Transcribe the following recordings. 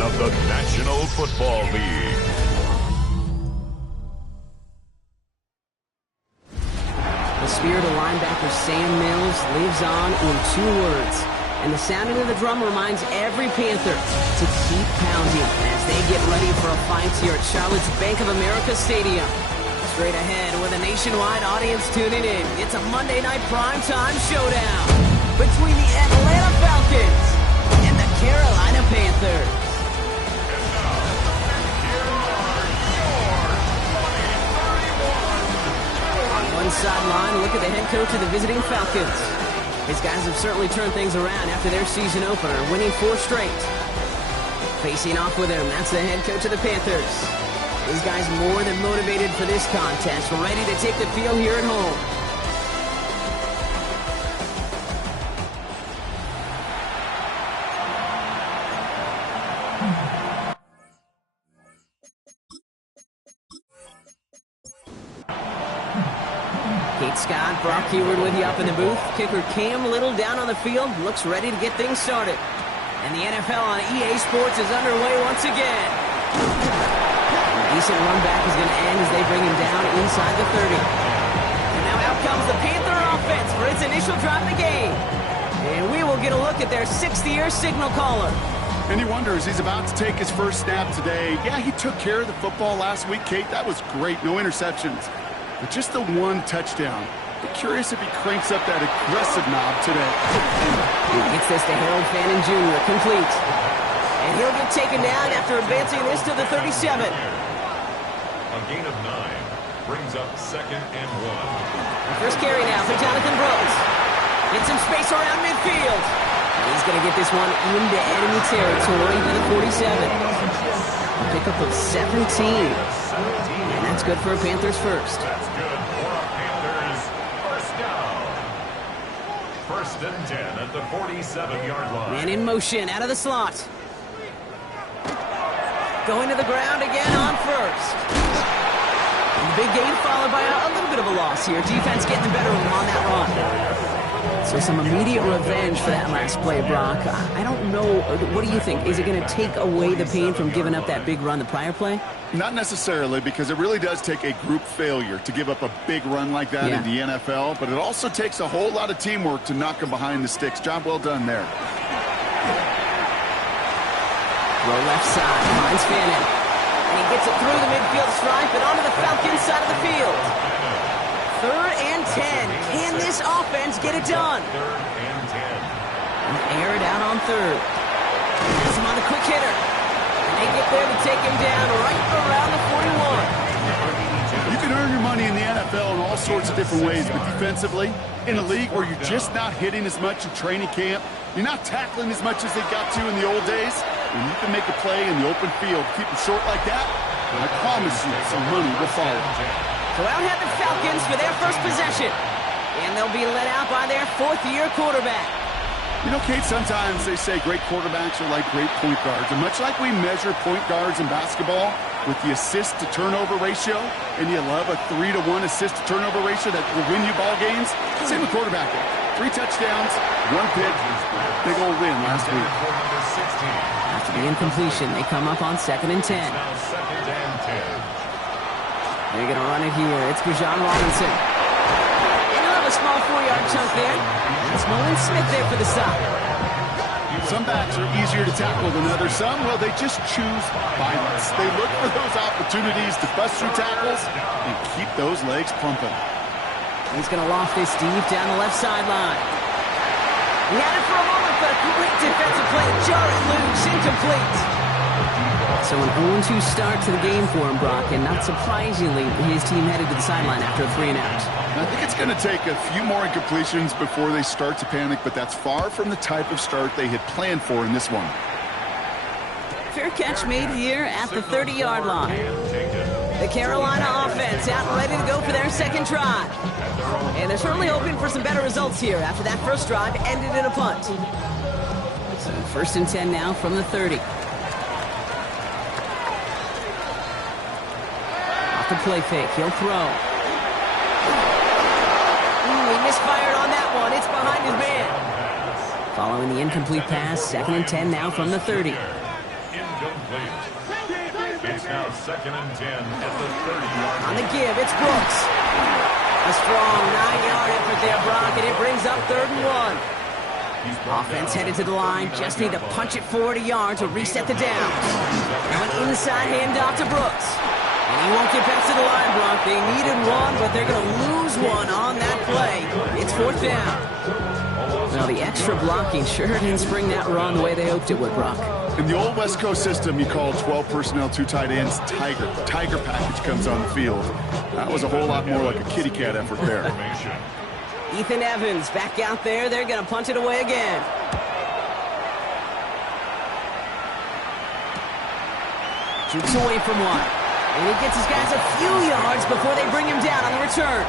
of the National Football League. The spirit of linebacker Sam Mills lives on in 2 words. And the sounding of the drum reminds every Panther to keep pounding as they get ready for a fight here at Charlotte's Bank of America Stadium. Straight ahead with a nationwide audience tuning in, it's a Monday night primetime showdown between the Atlanta Falcons and the Carolina Panthers. On one sideline, look at the head coach of the visiting Falcons. His guys have certainly turned things around after their season opener, winning 4 straight. Facing off with him, that's the head coach of the Panthers. These guys more than motivated for this contest, ready to take the field here at home. Scott, Brock Keyword with you up in the booth. Kicker Cam Little down on the field, looks ready to get things started. And the NFL on EA Sports is underway once again. A decent run back is going to end as they bring him down inside the 30. And now out comes the Panther offense for its initial drive of the game. And we will get a look at their 6th-year signal caller. And he wonders, he's about to take his first snap today. Yeah, he took care of the football last week, Kate. That was great. No interceptions. But just the 1 touchdown. I'm curious if he cranks up that aggressive knob today. He gets this to Harold Fannin Jr. complete. And he'll get taken down after advancing this to the 37. A gain of 9 brings up 2nd and 1. First carry now for Jonathan Brooks. Get some space around midfield. And he's going to get this one into enemy territory to the 47. A pickup of 17. And that's good for a Panthers first. That's good for a Panthers first down. 1st and 10 at the 47-yard line. Man in motion out of the slot. Going to the ground again on first. And the big gain followed by a little bit of a loss here. Defense getting the better of him on that run. So some immediate revenge for that last play, Brock. I don't know. What do you think? Is it going to take away the pain from giving up that big run the prior play? Not necessarily, because it really does take a group failure to give up a big run like that in the NFL, but it also takes a whole lot of teamwork to knock him behind the sticks. Job well done there. Row left side, finds Fannin. And he gets it through the midfield stripe and onto the Falcons side of the field. 3rd and 10. Can this offense get it done? 3rd and 10. And air it out on 3rd. Gets him on the quick hitter. And they get there to take him down right around the 41. You can earn your money in the NFL in all sorts of different ways, but defensively, in a league where you're just not hitting as much in training camp, you're not tackling as much as they got to in the old days, when you can make a play in the open field, keep it short like that, I promise you some money will follow. So out head the Falcons for their first possession. And they'll be led out by their 4th-year quarterback. You know, Kate, sometimes they say great quarterbacks are like great point guards. And much like we measure point guards in basketball with the assist-to-turnover ratio, and you love a 3-to-1 assist-to-turnover ratio that will win you ball games, same with quarterbacking. 3 touchdowns, 1 pick, big old win last week. After the incompletion, they come up on 2nd and 10. Now 2nd and 10. They're going to run it here. It's Bijan Robinson. And he'll have a small 4-yard chunk there. It's Nolan Smith there for the stop. Some backs are easier to tackle than others. Some, well, they just choose violence. They look for those opportunities to bust through tackles and keep those legs pumping. He's going to loft this deep down the left sideline. He had it for a moment, but a great defensive play. Jar it loose, incomplete. So an 0-2 start to the game for him, Brock, and not surprisingly, his team headed to the sideline after a 3-and-out. I think it's going to take a few more incompletions before they start to panic, but that's far from the type of start they had planned for in this one. Fair catch made here at the 30-yard line. The Carolina offense out and ready to go for their 2nd drive. And they're certainly hoping for some better results here after that first drive ended in a punt. So 1st and 10 now from the 30. Off the play fake, he'll throw. He misfired on that one. It's behind his man. Following the incomplete pass, 2nd and 10 now from the 30. incomplete. It's now 2nd and 10 at the 30-yard line. On the give, it's Brooks. A strong 9-yard effort there, Brock, and it brings up 3rd and 1. Offense headed to the line. Just need to punch it forward a yard to reset the downs. Now an inside handoff to Brooks. And he won't get past to the line, Brock. They needed one, but they're going to lose one on that play. It's 4th down. Well, the extra blocking sure didn't spring that run the way they hoped it would, Brock. In the old West Coast system, you call 12 personnel, 2 tight ends, Tiger. Tiger package comes on the field. That was a whole lot more like a kitty cat effort there. Ethan Evans back out there. They're going to punch it away again. Shoots away from one. And he gets his guys a few yards before they bring him down on the return.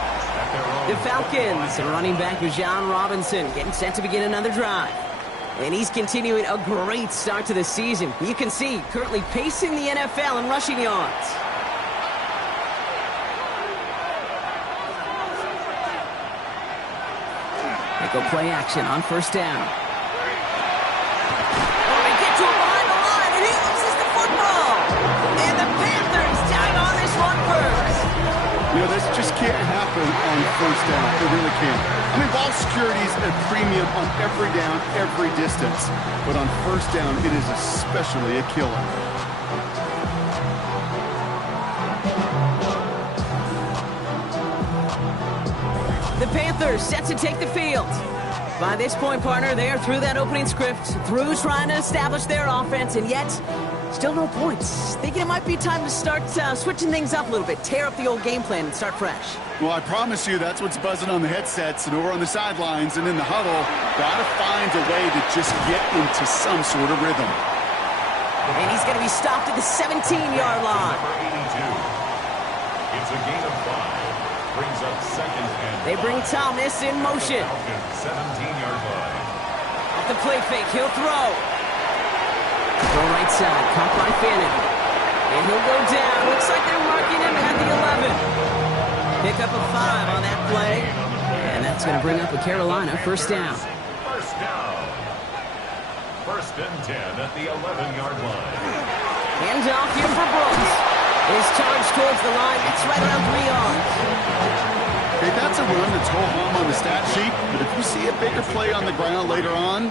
The Falcons, running back John Robinson, getting set to begin another drive. And he's continuing a great start to the season. You can see, currently pacing the NFL in rushing yards. They go play action on 1st down. Oh, they get to him behind the line, and he loses the football. And the Panthers time on this one first. You know, this just can't happen on 1st down. It really can't. I mean, ball security's a premium on every down, every distance. But on 1st down, it is especially a killer. The Panthers set to take the field. By this point, partner, they are through that opening script, through trying to establish their offense, and yet still no points. Thinking it might be time to start switching things up a little bit, tear up the old game plan and start fresh. Well, I promise you that's what's buzzing on the headsets and over on the sidelines and in the huddle. Gotta find a way to just get into some sort of rhythm. And he's going to be stopped at the 17-yard line. It's a gain of 5. Brings up 2nd and 5. They bring Thomas in motion. 17-yard line. Off the play fake, he'll throw. Throw right side, caught by Fannin. And he'll go down. Looks like they're marking him at the 11. Pick up a 5 on that play. And that's going to bring up a Carolina 1st down. 1st down. 1st and 10 at the 11-yard line. Hands off here for Brooks. His charge towards the line. It's right around 3 yards. Hey, that's a run that's ho-hum on the stat sheet, but if you see a bigger play on the ground later on,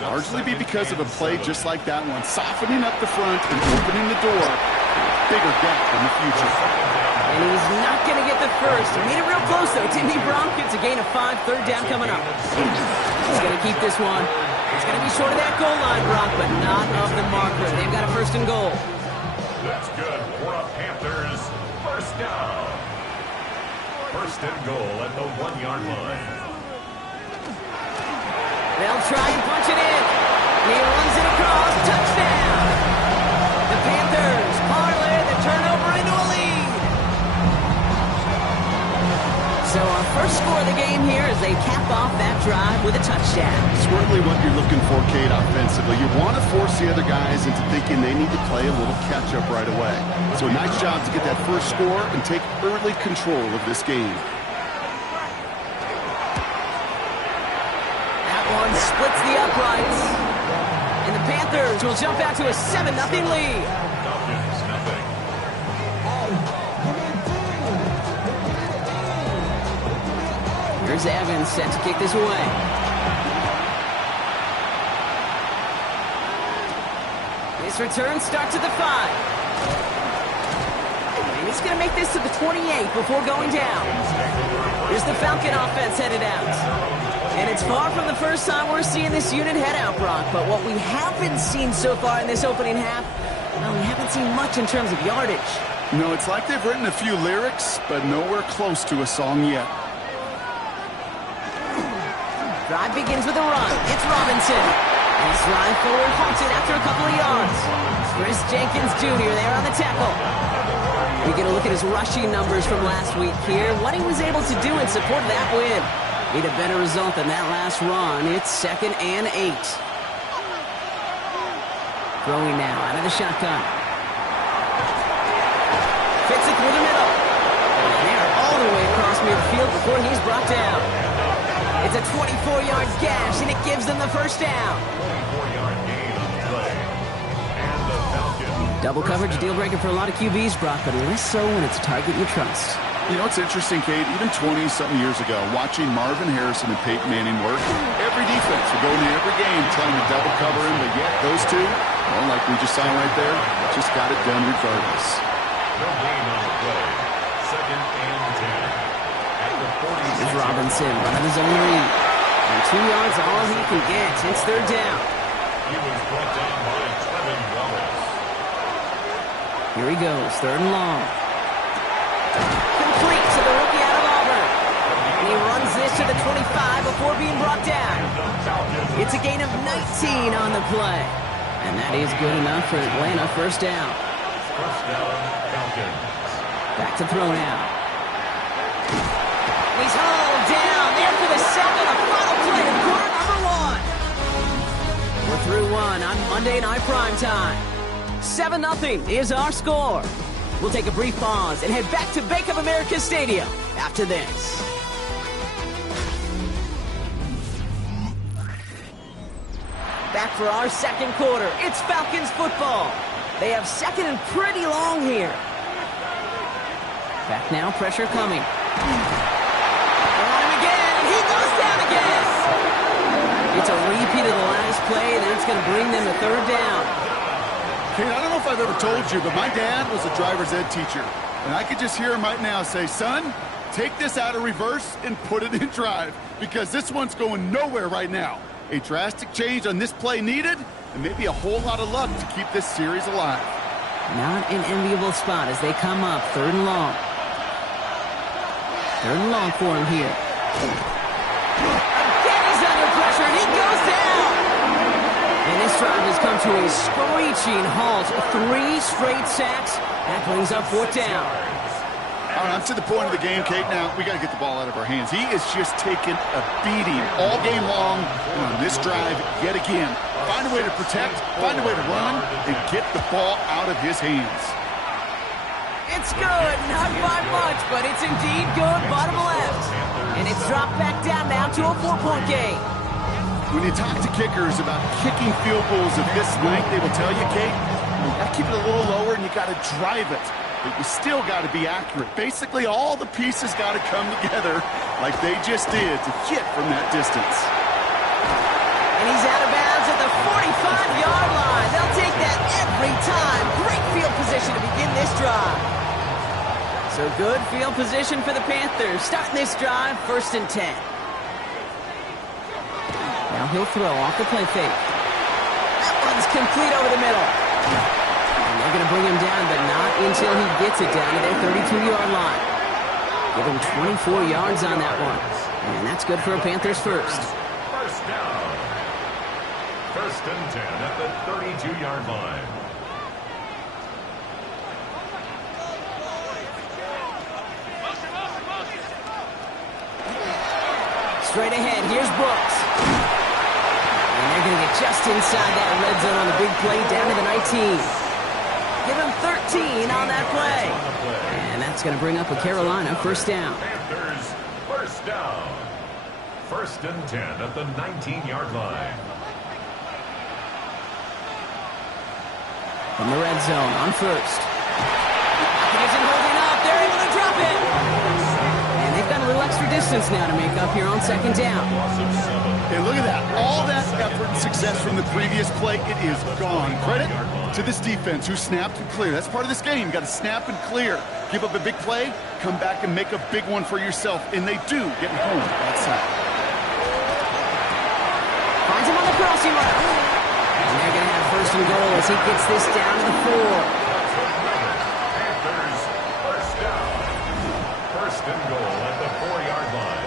largely be because of a play just like that one, softening up the front and opening the door, bigger gap in the future. And he's not going to get the first. He made it real close, though. Timmy Brown gets a gain of 5, 3rd down coming up. He's going to keep this one. It's going to be short of that goal line, Brock, but not of the marker. They've got a 1st and goal. That's good for a Panthers 1st down. 1st and goal at the 1-yard line. They'll try and punch it in. He runs it across. Touchdown. The Panthers parlay the turnover into a lead. So our first score of the game here as they cap off that drive with a touchdown. Certainly what you're looking for, Kate, offensively. You want to force the other guys into thinking they need to play a little catch-up right away. So a nice job to get that first score and take early control of this game. That one splits the uprights. And the Panthers will jump out to a 7-0 lead. Falcons, nothing. Here's Evans set to kick this away. His return starts at the 5. And he's going to make this to the 28 before going down. Here's the Falcon offense headed out. And it's far from the first time we're seeing this unit head out, Brock. But what we haven't seen so far in this opening half, well, we haven't seen much in terms of yardage. No, it's like they've written a few lyrics, but nowhere close to a song yet. Drive begins with a run. It's Robinson. He's flying forward, halted after a couple of yards. Chris Jenkins Jr. there on the tackle. We get a look at his rushing numbers from last week here. What he was able to do in support of that win. Need a better result than that last run. It's 2nd and 8. Throwing now out of the shotgun. Fits it through the middle. And they're all the way across midfield before he's brought down. It's a 24-yard gash, and it gives them the 1st down. 24-yard gain on the play. And the Falcons Double coverage, deal breaker for a lot of QBs, Brock, but less so when it's a target you trust. You know, it's interesting, Kate, even 20-something years ago, watching Marvin Harrison and Peyton Manning work, every defense would go into every game trying to double cover him, but yet those two, well, like we just saw right there, just got it done regardless. No gain on the play. 2nd and 10. At the 46. Here's Robinson running his own read. And 2 yards all he can get. It's 3rd down. He was brought down by Trevin Wallace. Here he goes, 3rd and long. Complete to the rookie out of Auburn. And he runs this to the 25 before being brought down. It's a gain of 19 on the play. And that is good enough for Atlanta. 1st down. 1st down, Falcons. Back to throw now. He's hauled down there for the sack on the final play of quarter number 1. We're through 1 on Monday Night Primetime. 7-0 is our score. We'll take a brief pause and head back to Bank of America Stadium after this. Back for our 2nd quarter. It's Falcons football. They have 2nd and pretty long here. Back now, pressure coming. They want him again, and he goes down again. It's a repeat of the last play, and that's going to bring them to 3rd down. Kate, I don't know if I've ever told you, but my dad was a driver's ed teacher. And I could just hear him right now say, son, take this out of reverse and put it in drive, because this one's going nowhere right now. A drastic change on this play needed, and maybe a whole lot of luck to keep this series alive. Not an enviable spot as they come up 3rd and long. 3rd and long for him here. Again, he's under pressure, and he goes down. And this drive has come to a screeching halt. 3 straight sacks. That brings up 4th down. All right, I'm to the point of the game, Kate. Now, we got to get the ball out of our hands. He is just taking a beating all game long. And on this drive, yet again, find a way to protect, find a way to run, and get the ball out of his hands. It's good, not by much, but it's indeed good, bottom left. And it's dropped back down now to a 4-point game. When you talk to kickers about kicking field goals of this night, they will tell you, Kate, you got to keep it a little lower and you got to drive it. But you still got to be accurate. Basically, all the pieces got to come together like they just did to hit from that distance. And he's out of bounds at the 45-yard line. They'll take that every time. Great field position to begin this drive. So good field position for the Panthers. Starting this drive, 1st and 10. Now he'll throw off the play fake. That one's complete over the middle. And they're going to bring him down, but not until he gets it down to their 32-yard line. Give him 24 yards on that one. And that's good for a Panthers 1st. 1st down. 1st and 10 at the 32-yard line. Straight ahead, here's Brooks. And they're going to get just inside that red zone on the big play, down to the 19. Give him 13 on that play. And that's going to bring up a Carolina 1st down. Panthers 1st down. 1st and 10 at the 19-yard line. From the red zone on 1st. He isn't holding up. They're able to drop it. And they've got a little extra distance now to make up here on 2nd down. Hey, look at that. All that effort and success from the previous play, it is gone. Credit to this defense who snapped and cleared. That's part of this game. You got to snap and clear. Give up a big play, come back and make a big one for yourself. And they do get home outside. Finds him on the crossing route. And they're going to have 1st and goal as he gets this down to the 4. Panthers 1st down. 1st and goal at the 4-yard line.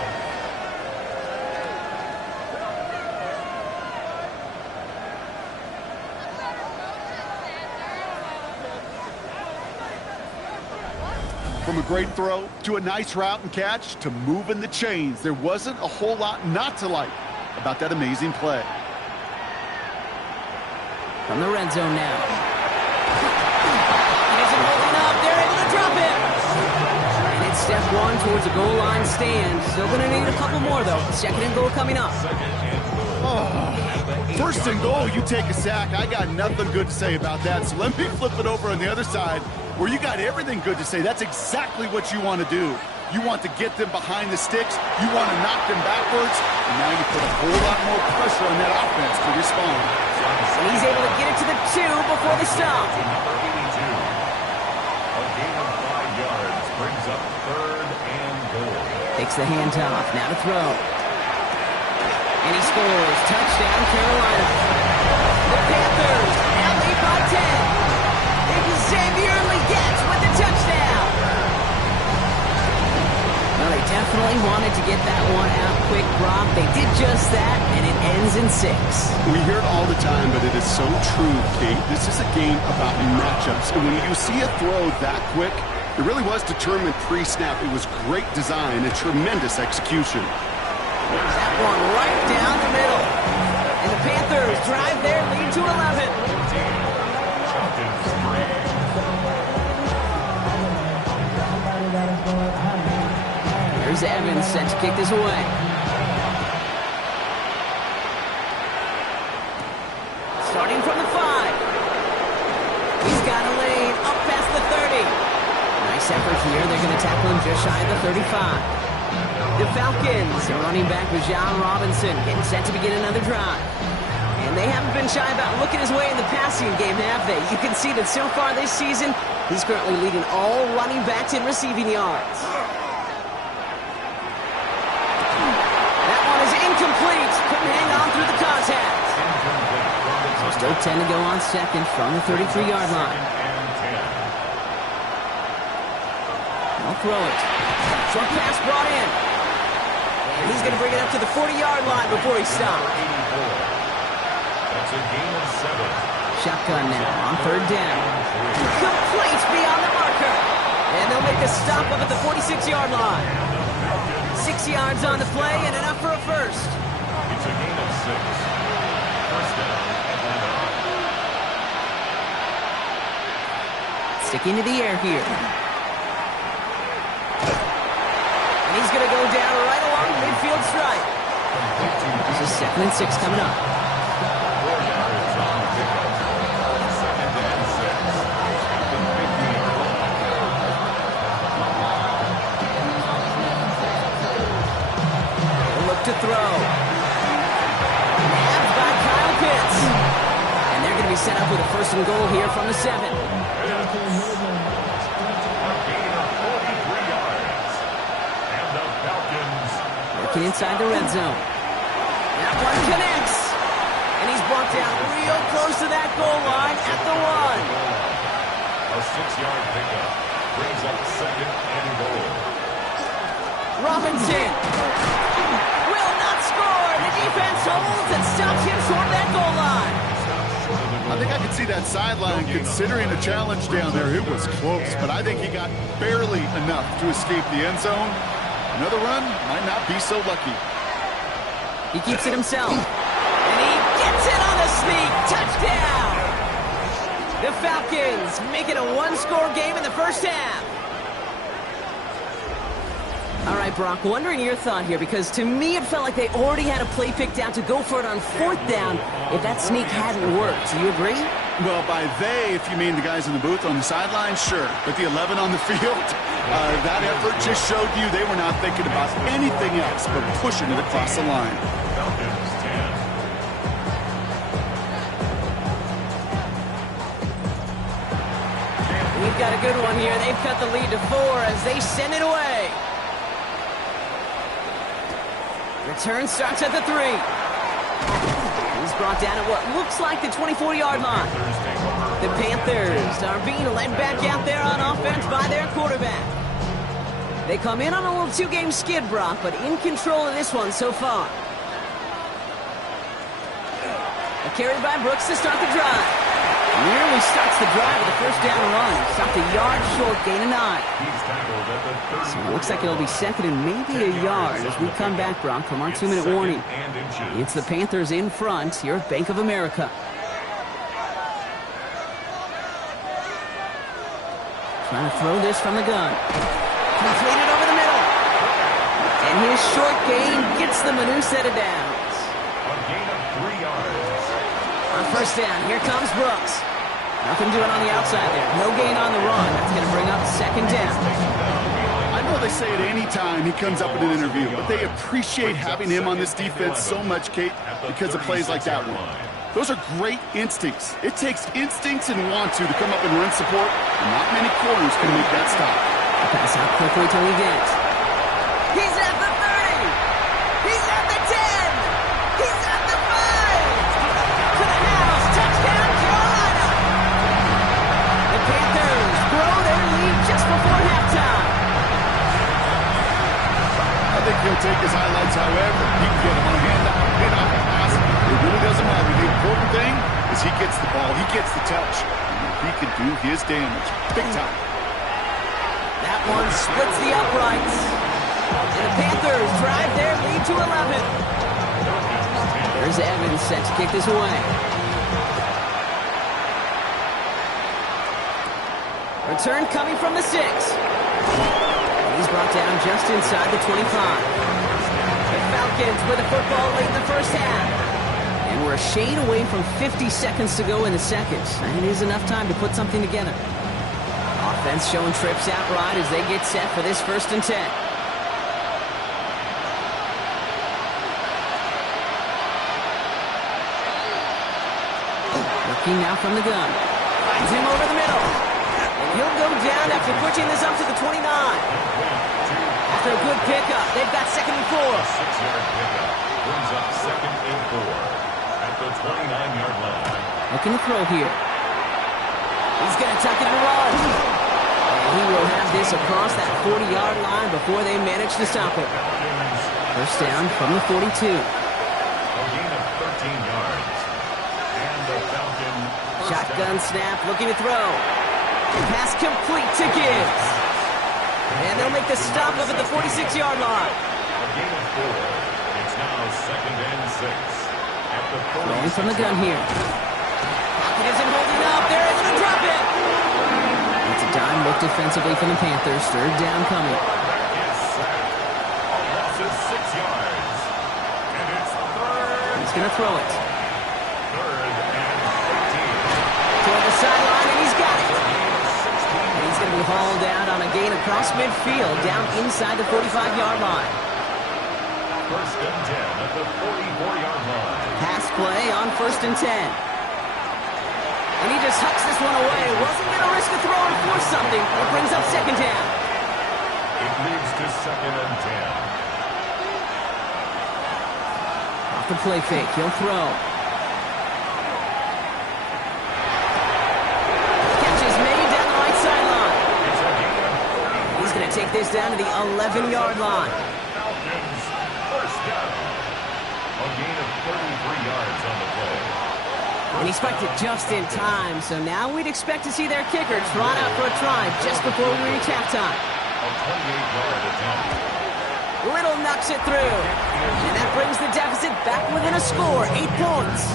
From a great throw to a nice route and catch to moving the chains, there wasn't a whole lot not to like about that amazing play. From the red zone now. He isn't holding up. They're able to drop it. And it's step 1 towards a goal line stand. Still going to need a couple more, though. Second and goal coming up. First and goal, you take a sack. I got nothing good to say about that. So let me flip it over on the other side where you got everything good to say. That's exactly what you want to do. You want to get them behind the sticks. You want to knock them backwards. And now you put a whole lot more pressure on that offense to respond. And he's able to get it to the 2 before they stop. Number 82. A gain of 5 yards brings up third and goal. Takes the handoff. Now to throw. And he scores. Touchdown, Carolina. The Panthers now lead by 10. Xavier Legette with the touchdown. Well, they definitely wanted to get that one out quick, Brock. They did just that, and it ends in 6. We hear it all the time, but it is so true, Kate. This is a game about matchups. And when you see a throw that quick, it really was determined pre-snap. It was great design and tremendous execution. There's that one right down the middle. And the Panthers drive their lead to 11. Here's Evans set to kick this away. Starting from the 5. He's got a lane up past the 30. Nice effort here. They're going to tackle him just shy of the 35. The Falcons, their running back was John Robinson, getting set to begin another drive. And they haven't been shy about looking his way in the passing game, have they? You can see that so far this season, he's currently leading all running backs in receiving yards. That one is incomplete. Couldn't hang on through the contact. So still 10 to go on second from the 33-yard line. I'll throw it. Short pass brought in. And he's going to bring it up to the 40-yard line before he stops. That's a gain of 7. Shotgun now on third down. Complete beyond the marker. And they'll make a stop up at the 46-yard line. 6 yards on the play and enough for a first. It's a gain of 6. First down, Atlanta. Sticking to the air here. And he's going to go down right along the midfield stripe. This is 2nd and 6 coming up. 4 yards on the pickup. 2nd and 6. At the 50-yard line. They'll look to throw. Nabbed by Kyle Pitts. And they're going to be set up with a first and goal here from the 7. Inside the red zone. That one connects. And he's brought down real close to that goal line at the 1. A 6-yard pickup brings up 2nd and goal. Robinson will not score. The defense holds and stops him short of that goal line. I think I can see that sideline considering the challenge down there. It was close, but I think he got barely enough to escape the end zone. Another run might not be so lucky. He keeps it himself. And he gets it on the sneak. Touchdown! The Falcons make it a 1-score game in the first half. All right, Brock, wondering your thought here, because to me it felt like they already had a play picked out to go for it on 4th down if that sneak hadn't worked. Do you agree? Well, by they, if you mean the guys in the booth on the sideline, sure. But the 11 on the field, that effort just showed you they were not thinking about anything else but pushing it across the line. Falcons 10. We've got a good one here. They've cut the lead to 4 as they send it away. Return starts at the 3. He's brought down at what looks like the 24-yard line. The Panthers are being led back out there on offense by their quarterback. They come in on a little 2-game skid, Brock, but in control of this one so far. A carry by Brooks to start the drive. Nearly starts the drive with a first down run. Stopped a yard short, gain of 9. So it looks like it'll be 2nd and maybe a yard as we come back, Brock, from our 2-minute warning. It's the Panthers in front here at Bank of America. Trying to throw this from the gun. Completed over the middle. And his short gain gets them a new set of downs. A gain of 3 yards. On first down, here comes Brooks. Nothing doing on the outside there. No gain on the run. That's going to bring up second down. I know they say it any time he comes up in an interview, but they appreciate having him on this defense so much, Kate, because of plays like that one. Those are great instincts. It takes instincts and want to come up and run support, and not many corners can make that stop. Pass out quickly till he gets. He's at the 30. He's at the 10. He's at the 5. To the house. Touchdown, Carolina. The Panthers grow their lead just before halftime. I think he'll take his highlights however. He can get him on a handout, hit off a pass. It really doesn't matter. The important thing is he gets the ball. He gets the touch. And he can do his damage. Big time. That one splits the uprights. And the Panthers drive their lead to 11. There's Evans set to kick this away. Return coming from the 6. He's brought down just inside the 25. The Falcons with the football late in the first half. And we're a shade away from 50 seconds to go in the second. And it is enough time to put something together. Offense showing trips out right as they get set for this 1st and 10. Looking now from the gun. Finds him over the middle. And he'll go down after pushing this up to the 29. After a good pickup, they've got 2nd and 4. 6-yard pickup brings up 2nd and 4 at the 29-yard line. Looking to throw here. He's going to tuck it and run. And he will have this across that 40-yard line before they manage to stop it. First down from the 42. A gain of 13 yards. And the Falcon Shotgun snap, looking to throw. Pass complete to Gibbs. And they'll make the stop up at the 46-yard line. A gain of 4. It's now 2nd and 6 at the 46. Going from the gun here. Pocket isn't holding up. They're able to drop it. It's a dime look defensively from the Panthers. 3rd down coming. Is sacked. A loss of 6 yards. And it's 3rd. He's going to throw it. 3rd and 13. Toward the sideline, and he's got it. And he's going to be hauled out on a gain across midfield, down inside the 45-yard line. 1st and 10 at the 44-yard line. Pass play on 1st and 10. And he just hucks this one away. Wasn't going to risk a throw and force something. It brings up 2nd down. It leads to 2nd and 10. Off the play fake, he'll throw. Catch is made down the right sideline. It's a gain of 30. He's going to take this down to the 11-yard line. Falcons, 1st down. A gain of 33 yards on the play. And he spiked it just in time, so now we'd expect to see their kicker trot out for a try just before we reach halftime. A 28-yard attempt. Little knocks it through. And that brings the deficit back within a score, 8 points.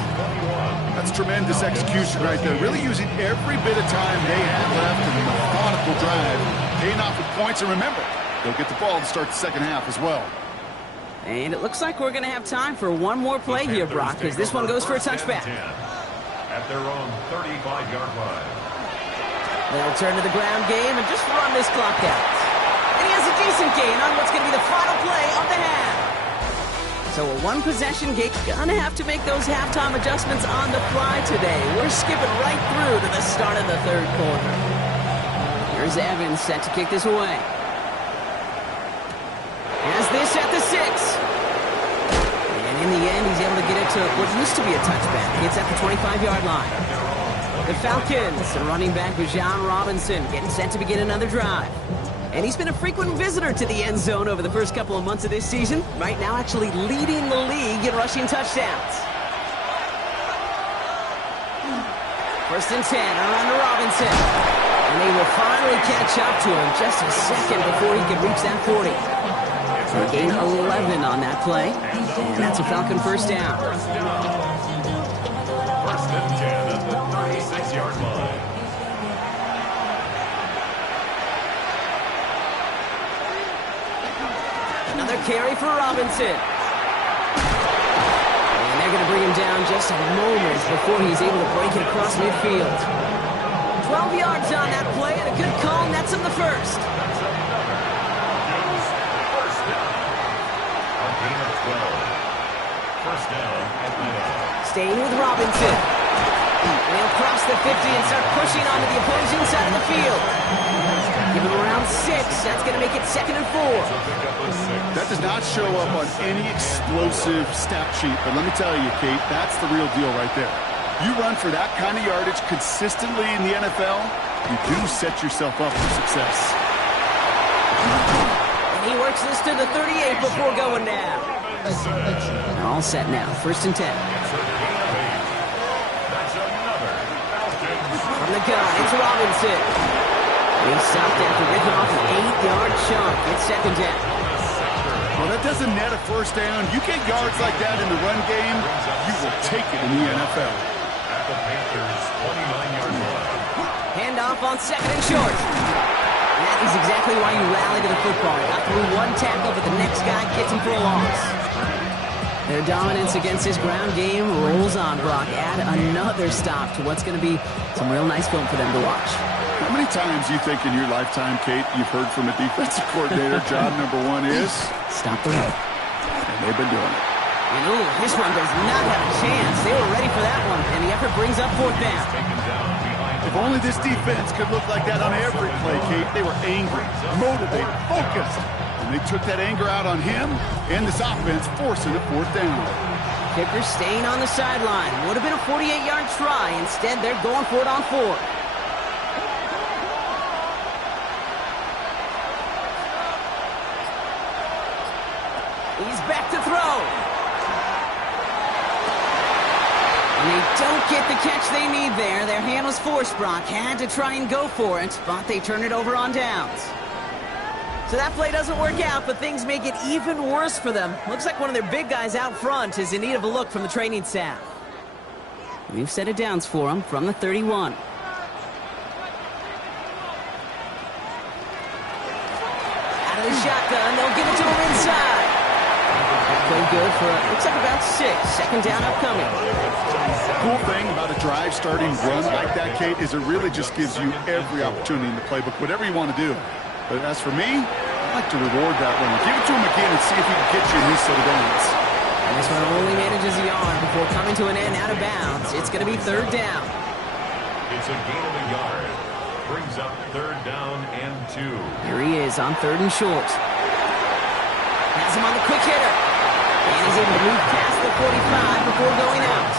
That's tremendous execution right there. Really using every bit of time they have left in a methodical drive. Paying off with points, and remember, they'll get the ball to start the 2nd half as well. And it looks like we're going to have time for one more play here, Brock, because this one goes for a touchback. At their own 35-yard line. They'll turn to the ground game and just run this clock out. And he has a decent gain on what's going to be the final play of the half. So a one-possession game. Gonna have to make those halftime adjustments on the fly today. We're skipping right through to the start of the 3rd quarter. Here's Evans set to kick this away. Has this at the 6. And in the end, he's able to get it to what used to be a touchback. It's at the 25-yard line. The Falcons, the running back Bijan Robinson, getting set to begin another drive. And he's been a frequent visitor to the end zone over the first couple of months of this season. Right now, actually leading the league in rushing touchdowns. 1st and 10, around to Robinson. And they will finally catch up to him just a second before he can reach that 40. So a gain 11 on that play. And that's a Falcon 1st down. 1st and 10 at the 36-yard line. Another carry for Robinson. And they're going to bring him down just a moment before he's able to break it across midfield. 12 yards on that play, and a good call, and that's on the first. That's another. Gives first down. A gain of 12. First down, Atlanta. Staying with Robinson. They'll cross the 50 and start pushing onto the opposing side of the field. Give him around 6. That's going to make it 2nd and 4. That does not show up on any explosive stat sheet, but let me tell you, Kate, that's the real deal right there. You run for that kind of yardage consistently in the NFL, you do set yourself up for success. And he works this to the 38 before going down. All set now. 1st and 10. From the gun, it's Robinson. He stopped after ripping off an 8-yard chunk. It's 2nd down. Well, that doesn't net a first down. You get yards like that in the run game, you will take it in the NFL. At the Panthers' 29-yard line. Handoff on 2nd and short. And that is exactly why you rally to the football. Got through one tackle, but the next guy gets him for a loss. Their dominance against this ground game rolls on, Brock. Add another stop to what's going to be some real nice film for them to watch. How many times do you think in your lifetime, Kate, you've heard from a defensive coordinator, job number 1 is? Stop the run. And they've been doing it. And ooh, this one does not have a chance. They were ready for that one, and the effort brings up 4th down. If only this defense could look like that on every play, Kate. They were angry, motivated, focused. And they took that anger out on him and this offense, forcing a 4th down. Kicker staying on the sideline. Would have been a 48-yard try. Instead, they're going for it on 4. He's back to throw. And they don't get the catch they need there. Their hand was forced, Brock. Had to try and go for it, but they turn it over on downs. So that play doesn't work out, but things make it even worse for them. Looks like one of their big guys out front is in need of a look from the training staff. We've set it downs for them from the 31. Out of the shotgun, they'll give it to him inside. Play good for, looks like about 6. 2nd down upcoming. Cool thing about a drive starting run like that, Kate, is it really just gives you every opportunity in the playbook, whatever you want to do. But as for me, I like to reward that one. Give it to him again and see if he can get you a new set of downs. And this one only manages a yard before coming to an end out of bounds. It's going to be 3rd down. It's a gain of a yard. Brings up 3rd down and 2. Here he is on 3rd and short. Has him on the quick hitter. And he's able to move past the 45 before going out.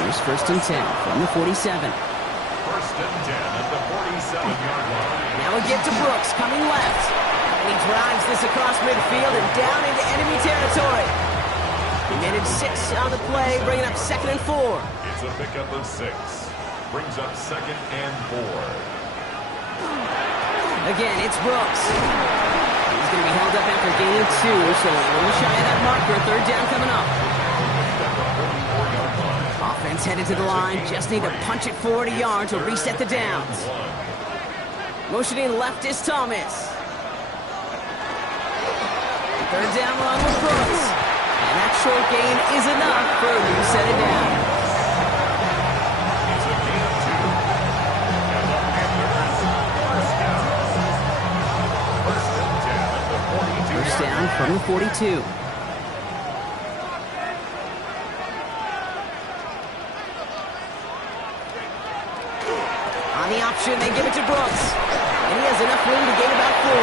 Here's 1st and 10 from the 47. 1st and 10 at the 47-yard line. Now we get to Brooks coming left. And he drives this across midfield and down into enemy territory. He managed 6 on the play, bringing up 2nd and 4. It's a pickup of 6. Brings up 2nd and 4. Again, it's Brooks. He's going to be held up after gaining 2, so a little shy of that marker. 3rd down coming up. Offense headed to the line. Just need to punch it forward a yard to reset the downs. Motioning left is Thomas. 3rd down run with Brooks. And that short gain is enough for a new set of downs. It's a gain of 2. And the Panthers first down. 1st and 10 at the 42. First down from the 42. On the option, they give it to Brooks. And he has enough room to gain about 4.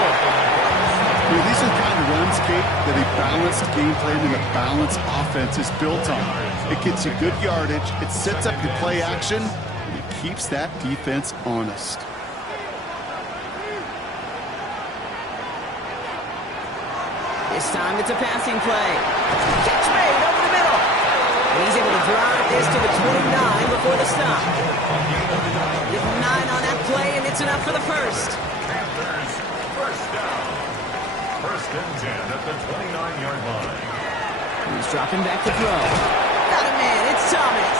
These are the kind of runs, Kate, that a balanced game plan and a balanced offense is built on. It gets you good yardage, it sets up your play action, and it keeps that defense honest. This time it's a passing play. Catch made over the middle. And he's able to drive this to the 29 before the stop. Give him 9 on that play, and it's enough for the first. Panthers first down. 1st and 10 at the 29-yard line. He's dropping back to throw. Got him in. It's Thomas.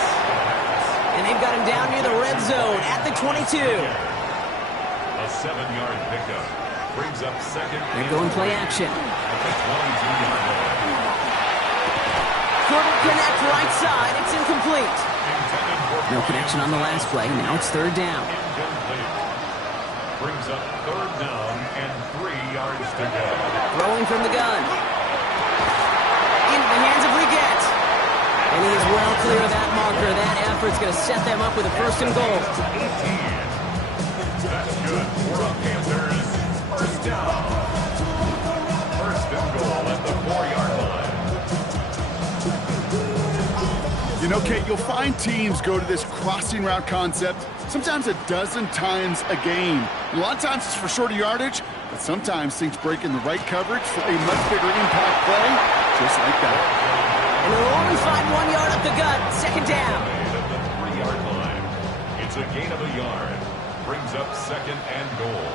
And they've got him down near the red zone at the 22. A 7-yard pickup. Brings up second. They're going play action. At the 22-yard line. Couldn't connect right side. It's incomplete. Intended for No connection on the last play. Now it's third down. incomplete. Brings up third down and 3 yards to go. Throwing from the gun. Into the hands of Leggett. And he is well clear of that marker. That effort's going to set them up with a first and goal. 18. That's good for the Panthers. First down. First and goal at the 4-yard line. You know, Kate, you'll find teams go to this crossing route concept sometimes a dozen times a game. And a lot of times it's for shorter yardage, but sometimes things break in the right coverage for a much bigger impact play, just like that. And they'll only find 1 yard up the gut. Second down. At the 3-yard line. It's a gain of a yard. Brings up second and goal.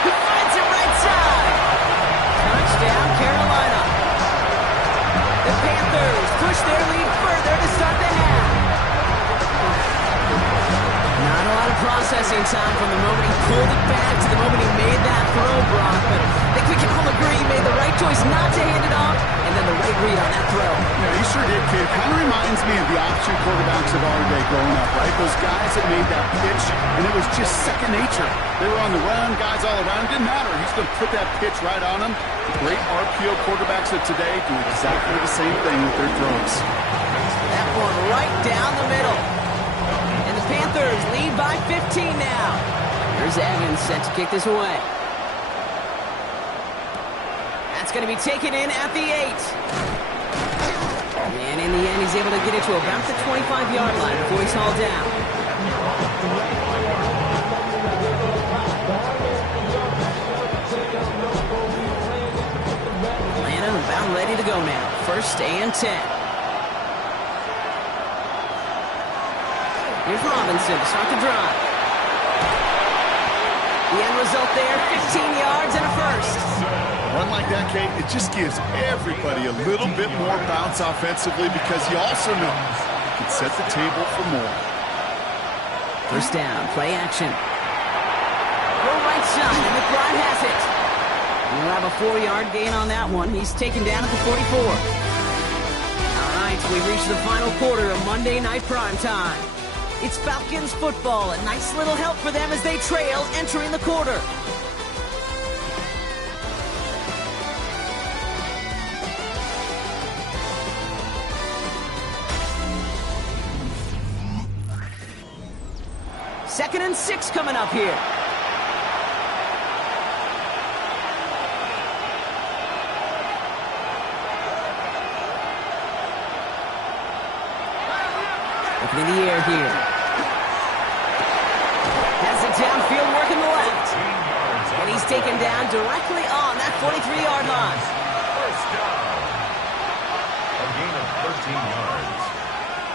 He finds it right side. Touchdown, Carolina. The Panthers push their lead further to start the half. Not a lot of processing time from the moment he pulled it back to the moment he made that throw, Brock. But I think we can all agree he made the right choice not to hand it off, and then the right read on that throw. Yeah, he sure did, Kate. Kind of reminds me of the option quarterbacks of our day growing up, right? Those guys that made that pitch, and it was just second nature. They were on the run, guys all around. It didn't matter. He's going to put that pitch right on them. The great RPO quarterbacks of today do exactly the same thing with their throws. That one right down the middle. And the Panthers lead by 15 now. Here's Evans set to kick this away. That's going to be taken in at the 8. And in the end, he's able to get it to about the 25-yard line before he's hauled down. Atlanta about ready to go now. First and 10. Here's Robinson to start the drive. The end result there, 15 yards and a first. A run like that, Kate, it just gives everybody a little bit more bounce offensively because he also knows he can set the table for more. First down, play action. Go right side, and McBride has it. And he'll have a 4-yard gain on that one. He's taken down at the 44. All right, we've reached the final quarter of Monday Night Primetime. It's Falcons football, a nice little help for them as they trail entering the quarter. Second and 6 coming up here. Looking in the air here. Has it downfield, working the left. And he's taken down directly on that 43-yard line. First down. A gain of 13 yards.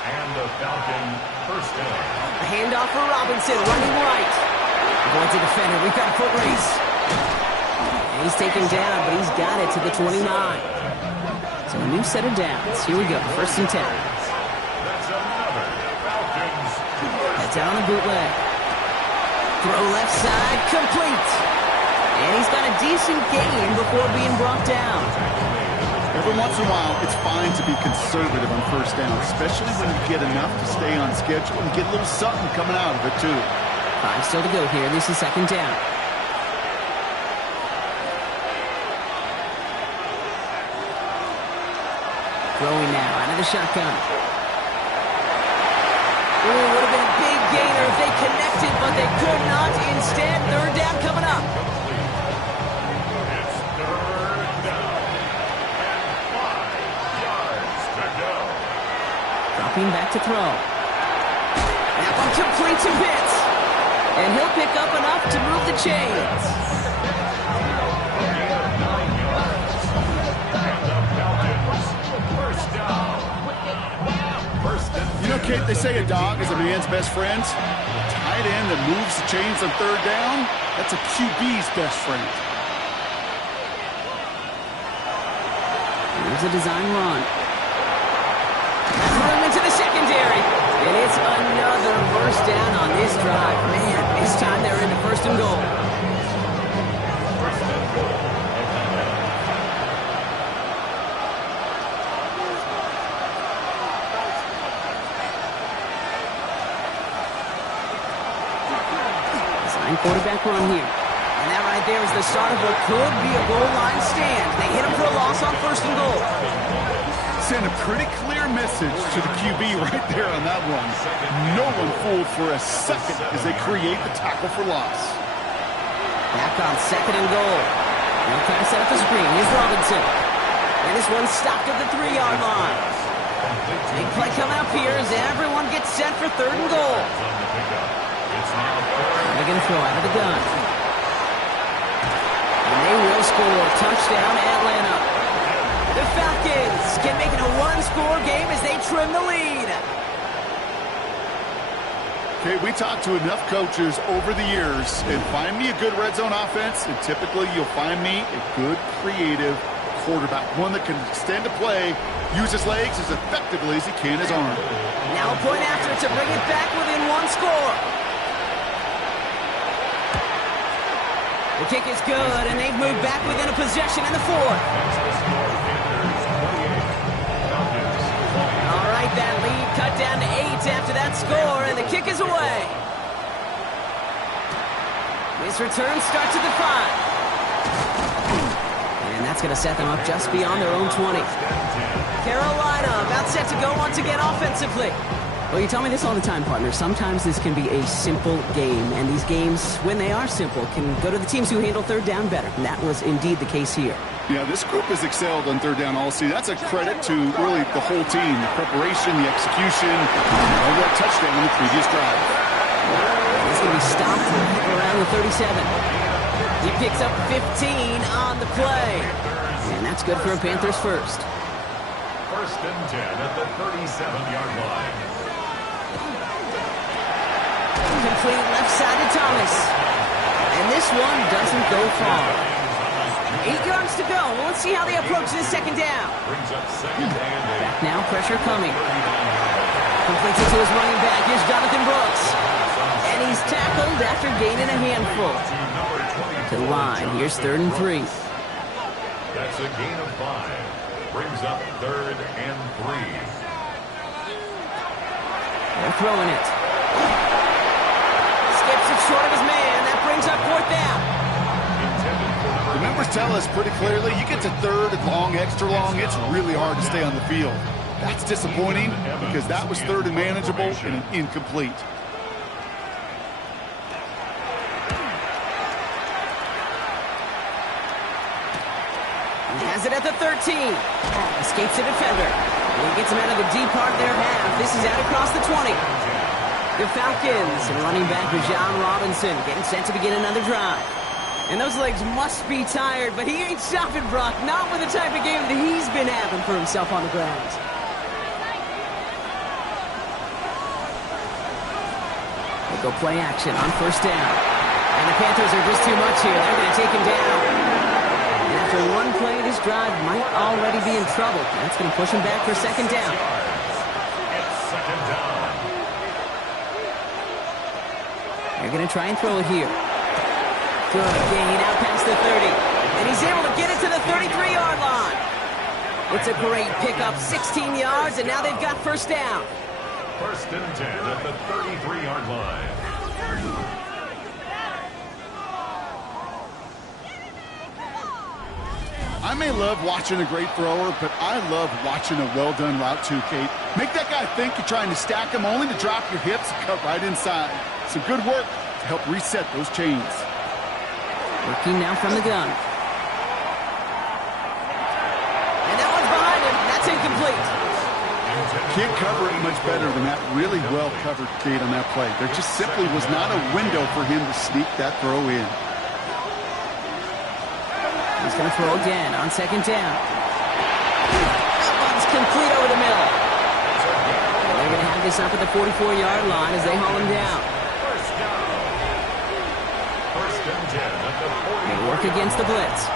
And the Falcon first down. A handoff for Robinson, running right. Avoids a defender. We've got a foot race. And he's taken down, but he's got it to the 29. So a new set of downs. Here we go, first and 10. That's another Falcons. That's out on the bootleg. Throw left side, complete. And he's got a decent gain before being brought down. Every once in a while, it's fine to be conservative on first down, especially when you get enough to stay on schedule and get a little something coming out of it, too. 5 still to go here. This is second down. Throwing now out of the shotgun. Ooh, would have been a big gainer if they connected, but they could not. Instead, third down coming up. It's third down. And 5 yards to go. Dropping back to throw. That one complete to Pitts. And he'll pick up enough to move the chains. A gain of 9 yards. And the Falcons first down. First and 10. You know, Kate, they say a dog is a man's best friend. A tight end that moves the chains on third down, that's a QB's best friend. Here's a design run. Throw him into the secondary. And it's another first down on this And quarterback run here. And that right there is the start of what could be a goal line stand. They hit him for a loss on 1st and goal. Send a pretty clear message to the QB right there on that one. No one fooled for a second as they create the tackle for loss. Back on 2nd and goal. They'll try to set up the screen. Here's Robinson. And this one stopped at the 3-yard line. Big play coming up here as everyone gets set for 3rd and goal. They're going to throw out of the gun. And they will score. Touchdown, Atlanta. The Falcons can make it a one-score game as they trim the lead. Okay, we talked to enough coaches over the years, and find me a good red zone offense, and typically you'll find me a good creative quarterback, one that can extend a play, use his legs as effectively as he can his arm. Now a point after to bring it back within 1 score. The kick is good, and they've moved back within a possession in the 4th. All right, that lead cut down to 8 after that score, and the kick is away. This return starts at the 5. And that's going to set them up just beyond their own 20. Carolina about set to go once again offensively. Well, you tell me this all the time, partner. Sometimes this can be a simple game, and these games, when they are simple, can go to the teams who handle 3rd down better. And that was indeed the case here. Yeah, this group has excelled on 3rd down all season. That's a credit to really the whole team, the preparation, the execution, and that touchdown in the previous drive. He's going to be stopped around the 37. He picks up 15 on the play. And that's good for a Panthers first. 1st and 10 at the 37-yard line. Complete left side to Thomas. And this one doesn't go far. 8 yards to go. Well, let's see how they approach this 2nd down. Back now, pressure coming. Completes it to his running back. Here's Jonathan Brooks. And he's tackled after gaining a handful. To the line. Here's 3rd and 3. That's a gain of 5. Brings up 3rd and 3. They're throwing it. Skips it short of his man. That brings up 4th down. The numbers tell us pretty clearly, you get to 3rd and long, extra long, it's really hard to stay on the field. That's disappointing because that was 3rd and manageable and incomplete. He has it at the 13. Escapes the defender. And he gets him out of the deep part of their half. This is out across the 20. The Falcons and running back Bijan Robinson getting set to begin another drive. And those legs must be tired, but he ain't stopping, Brock. Not with the type of game that he's been having for himself on the ground. They go play action on 1st down. And the Panthers are just too much here. They're going to take him down. And after one play, this drive might already be in trouble. That's going to push him back for 2nd down. It's 2nd down. They're going to try and throw it here. Good gain out past the 30. And he's able to get it to the 33-yard line. It's a great pickup, 16 yards, and now they've got 1st down. 1st and 10 at the 33-yard line. I may love watching a great thrower, but I love watching a well-done route too, Kate. Make that guy think you're trying to stack him only to drop your hips and cut right inside. Some good work to help reset those chains. Working now from the gun. And that one's behind him. That's incomplete. Can't cover it much better than that. Really well covered, Kate, on that play. There just simply was not a window for him to sneak that throw in. He's going to throw again on 2nd down. That one's complete over the middle. And they're going to have this up at the 44-yard line as they haul him down. They work against the blitz.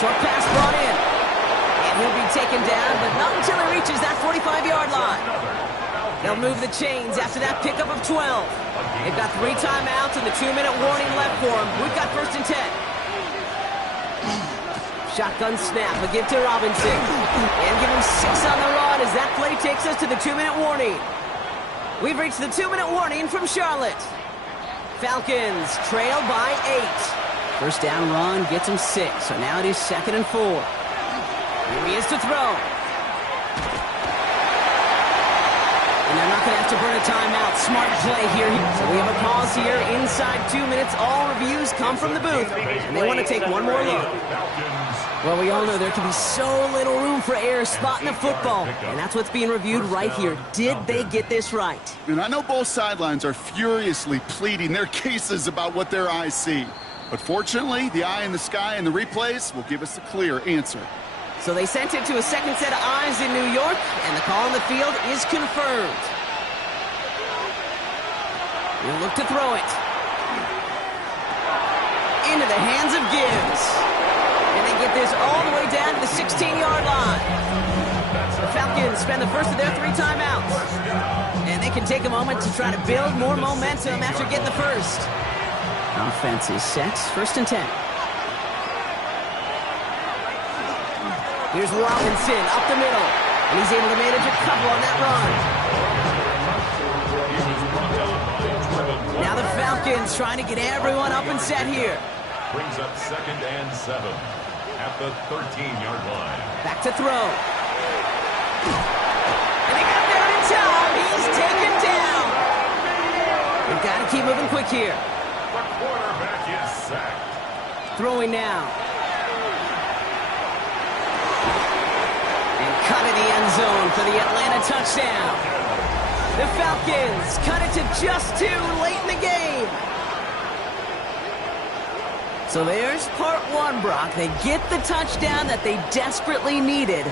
Short pass brought in. And he'll be taken down, but not until he reaches that 45-yard line. They'll move the chains after that pickup of 12. They've got 3 timeouts and the 2-minute warning left for them. We've got 1st and 10. Shotgun snap, a give to Robinson. And give him 6 on the run as that play takes us to the 2-minute warning. We've reached the 2-minute warning from Charlotte. Falcons trail by 8. First down run gets him 6, so now it is 2nd and 4. Here he is to throw. And they're not going to have to burn a timeout. Smart play here. So we have a pause here inside 2 minutes. All reviews come from the booth, and they want to take one more look. Well, we all know there can be so little room for error spotting the football, and that's what's being reviewed right here. Did they get this right? And I know both sidelines are furiously pleading their cases about what their eyes see. But fortunately, the eye in the sky and the replays will give us a clear answer. So they sent it to a second set of eyes in New York, and the call on the field is confirmed. He'll look to throw it. Into the hands of Gibbs. And they get this all the way down to the 16-yard line. The Falcons spend the first of their 3 timeouts. And they can take a moment to try to build more momentum after getting the first. Offense is set. 1st and 10. Here's Robinson up the middle. And he's able to manage a couple on that run. Now the Falcons trying to get everyone up and set here. Brings up 2nd and 7 at the 13-yard line. Back to throw. And they got there in time. He's taken down. We've got to keep moving quick here. The quarterback is sacked. Throwing now. And cut in the end zone for the Atlanta touchdown. The Falcons cut it to just 2 late in the game. So there's part 1, Brock. They get the touchdown that they desperately needed.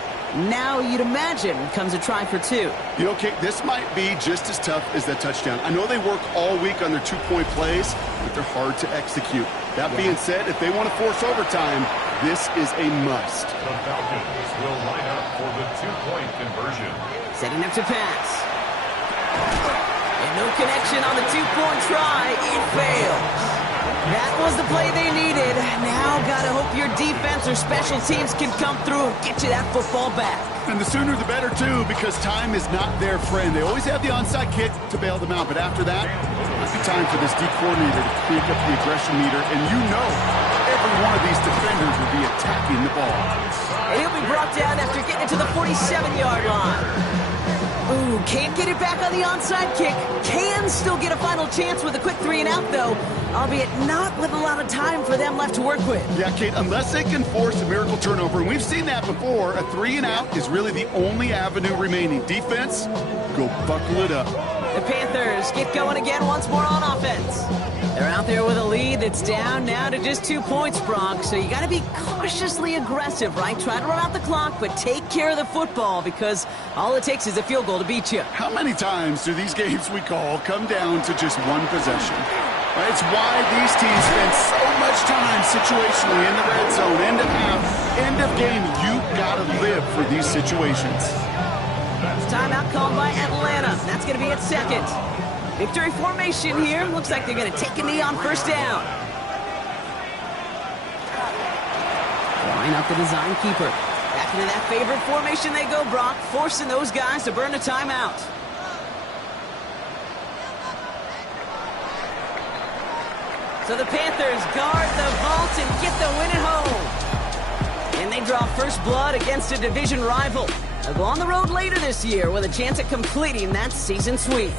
Now you'd imagine comes a try for 2. You know, Kate, this might be just as tough as that touchdown. I know they work all week on their 2-point plays, but they're hard to execute. That being said, if they want to force overtime, this is a must. The Falcons will line up for the 2-point conversion. Setting up to pass. And no connection on the 2-point try. It fails. That was the play they needed. Now gotta hope your defense or special teams can come through and get you that football back. And the sooner the better, too, because time is not their friend. They always have the onside kick to bail them out, but after that, it's the time for this D coordinator to crank up the aggression meter, and you know every one of these defenders will be attacking the ball. And he'll be brought down after getting it to the 47-yard line. Ooh, can't get it back on the onside kick. Can still get a final chance with a quick 3-and-out, though, albeit not with a lot of time for them left to work with. Yeah, Kate, unless they can force a miracle turnover, and we've seen that before, a 3-and-out is really the only avenue remaining. Defense, go buckle it up. The Panthers get going again once more on offense. They're out there with a lead that's down now to just 2 points, Brock. So you got to be cautiously aggressive, right? Try to run out the clock, but take care of the football because all it takes is a field goal to beat you. How many times do these games we call come down to just one possession? It's why these teams spend so much time situationally in the red zone, end of half, end of game. You got to live for these situations. Timeout called by Atlanta. That's going to be at 2nd. Victory formation here. Looks like they're going to take a knee on 1st down. Line up the design keeper. Back into that favorite formation they go, Brock, forcing those guys to burn a timeout. So the Panthers guard the vault and get the win at home. And they draw first blood against a division rival. They'll go on the road later this year with a chance at completing that season sweep.